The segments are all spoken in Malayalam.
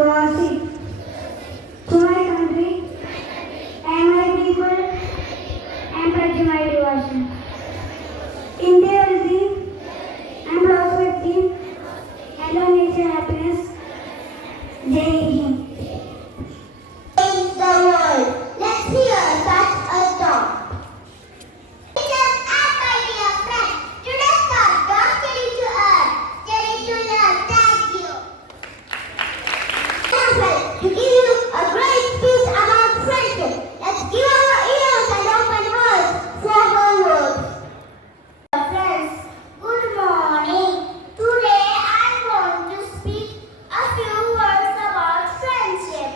proceed to my country and my people and pledge my devotion. India will be and prosperity and all nature happiness. Jai Hind. Change the world. Let's hear such a song. It is up, my dear friend. Today's thought goes steady to earth, steady to learn. Thank you. To give you a great speech about friendship. Let's give our ears and open hearts for her words. Friends, good morning. Today I'm going to speak a few words about friendship.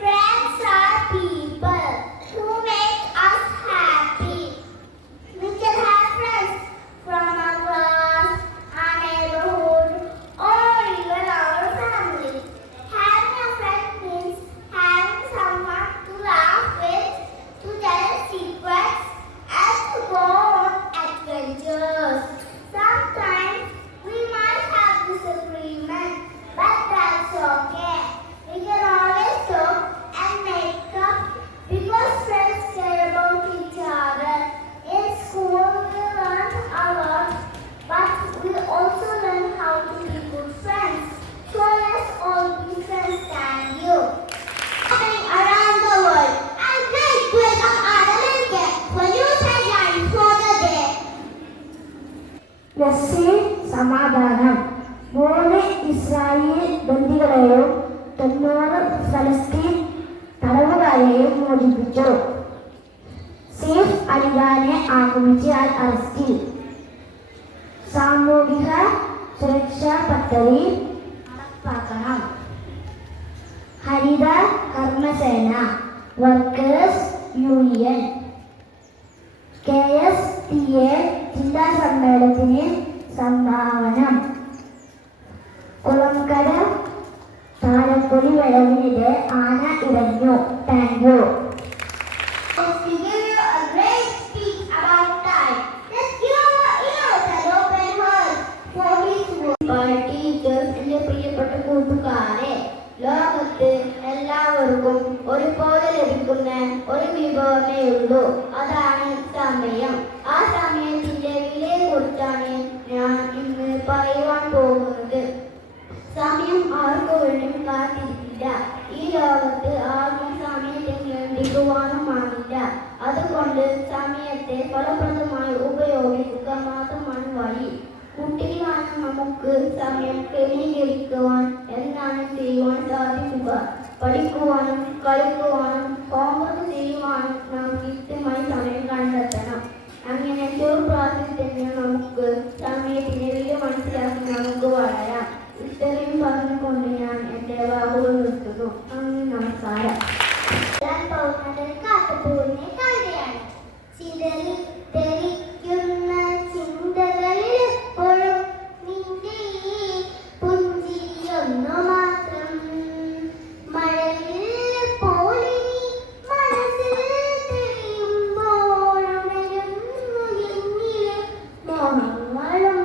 Friends are people who make us happy. We can have friends from our class, our neighborhood, or even our family. Having a friend means having someone to laugh with, to tell secrets, and to go on adventures. Sometimes we might have disagreement, but that's okay. We can always talk and make up because friends care about each other. In school we learn a lot, but we also learn how to be good friends. So let's all be friends. Thank you. Happening around the world, I'm glad to welcome Adam for news headlines for the day. ഗസയിൽ സമാധാനം. 3 ഇസ്രായേൽ ബന്ദികളെയും 90 ഫലസ്തീൻ തടവുകാരെയും മോചിപ്പിച്ചു. സെയ്ഫ് അലിഖാനെ ആക്രമിച്ചയാൾ അറസ്റ്റിൽ. സാമൂഹിക സുരക്ഷാ പദ്ധതി നടപ്പാക്കണം. Haritha Karmasena workers union KSTA ജില്ലാ സമ്മേളനത്തിന് സംഭാവന. കുളംകര താലപ്പൊലി വിളവിനിടെ ആന ഇറങ്ങു. Thank you. Let's give you a great speech about time. Let's give our ears and open hearts for his words. Teachers, എന്റെ പ്രിയപ്പെട്ട കൂട്ടുകാരെ, ലോകത്ത് എല്ലാവർക്കും ഒരുപോലെ ലഭിക്കുന്ന ഒരു വിഭവമേ ഉള്ളൂ, അതാണ് സമയം. ആ സമയത്തിന്റെ വിലയെക്കുറിച്ചാണ് ഞാൻ ഇന്ന് പറയുവാൻ പോകുന്നത്. സമയം ആർക്കു വേണ്ടിയും കാത്തിരിക്കില്ല. ഈ ലോകത്ത് ആർക്കും സമയത്തെ നിയന്ത്രിക്കുവാനുമാകില്ല. അതുകൊണ്ട് സമയത്തെ ഫലപ്രദമായി ഉപയോഗിക്കുക മാത്രമാണ് വഴി. കുട്ടികളാണ് നമുക്ക് സമയം ക്രമീകരിക്കുവാൻ എന്താണ് ചെയ്യുവാൻ സാധിക്കുക. പഠിക്കുവാനും കളിക്കുവാനും ഹോംവർക്ക് ചെയ്യുവാനും നാം കൃത്യമായി സമയം കണ്ടെത്തണം. അങ്ങനെ ചെറുപ്രായത്തിൽ തന്നെ നമുക്ക് സമയത്തിന്റെ വില മനസ്സിലാക്കി നമുക്ക് വളരാം. ഇത്രയും പറഞ്ഞുകൊണ്ട് ഞാൻ എൻ്റെ വാക്കുകൾ നിർത്തുന്നു. നമസ്കാരം. കാട്ടുപൂവിനെ കവിതയാണ്. ചിതറി തെറിക്കുന്ന ചിന്തകളിൽ എപ്പോഴും നിന്റെ ഈ പുഞ്ചിരിയൊന്നു മാത്രം. മഴവിൽ പോലെ നീ മനസ്സിൽ തെളിയുമ്പോഴുണരുന്നു എന്നിലെ മോഹങ്ങളും.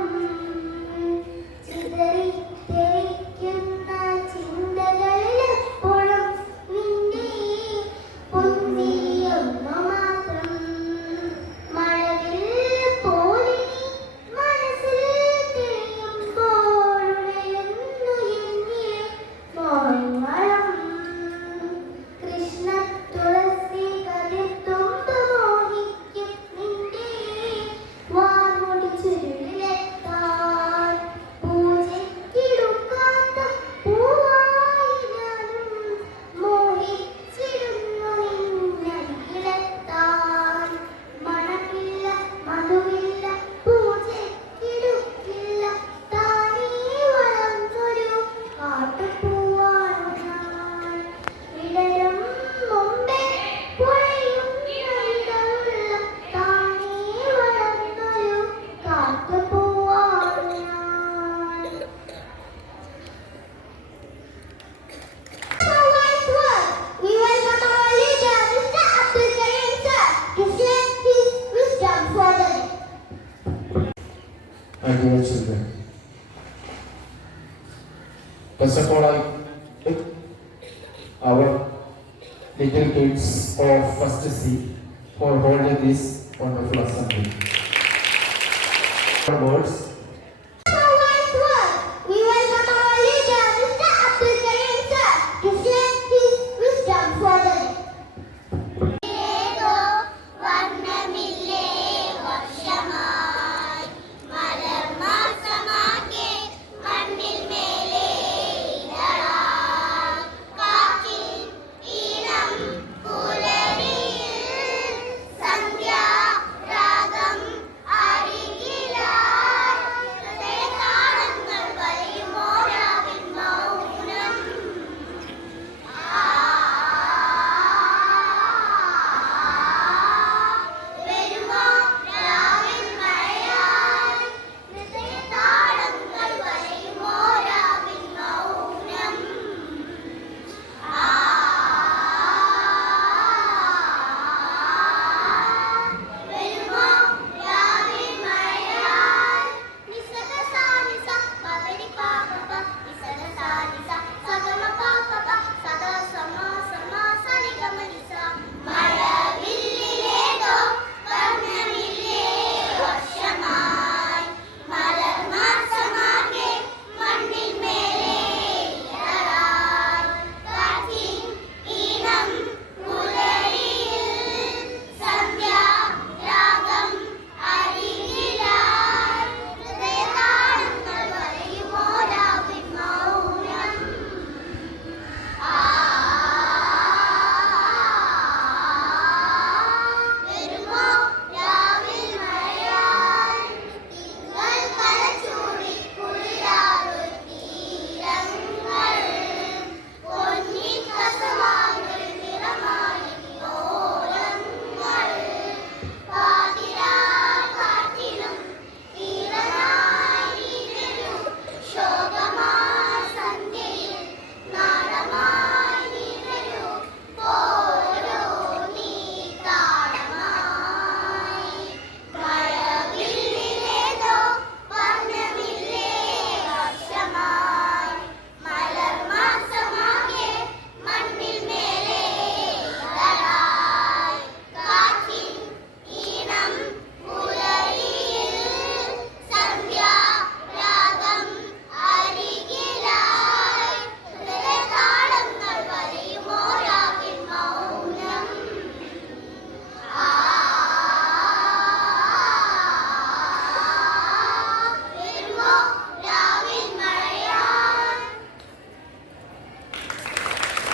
ചിതറി തെറിക്കുന്ന ചിന്തകളിൽ എപ്പോഴും നിന്റെ ഈ പുഞ്ചിരിയൊന്നു മാത്രം. മഴവിൽ പോലെ നീ മനസ്സിൽ തെളിയുമ്പോഴുണരുന്നു എന്നിലെ മോഹങ്ങളും. കൃഷ്ണ തുളസി കതിർത്തുമ്പ് മോഹിക്കും നിന്റെ വാർമുടി ചുരുളിലെത്താൻ. പൂജയ്ക്കിടുക്കാത്ത പൂവായി ഞാനും മോഹിച്ചിടുന്നു നിന്നരികിലെത്താൻ. മണമില്ല മധുവില്ല പൂജയ്ക്കിടുക്കില്ല താനേ വളർന്നൊരു കാട്ടുപൂവാണു ഞാൻ. വിടരും മുമ്പേ പുഴയുന്നയിടമുള്ള താനേ വളർന്നൊരു കാട്ടുപൂവാണു ഞാൻ. So wise words. We welcome our leader, Mr. Abdul Karim sir, to share his wisdom for the day. My dear children, first of all, I little kids of First C for holding this wonderful assembly. Words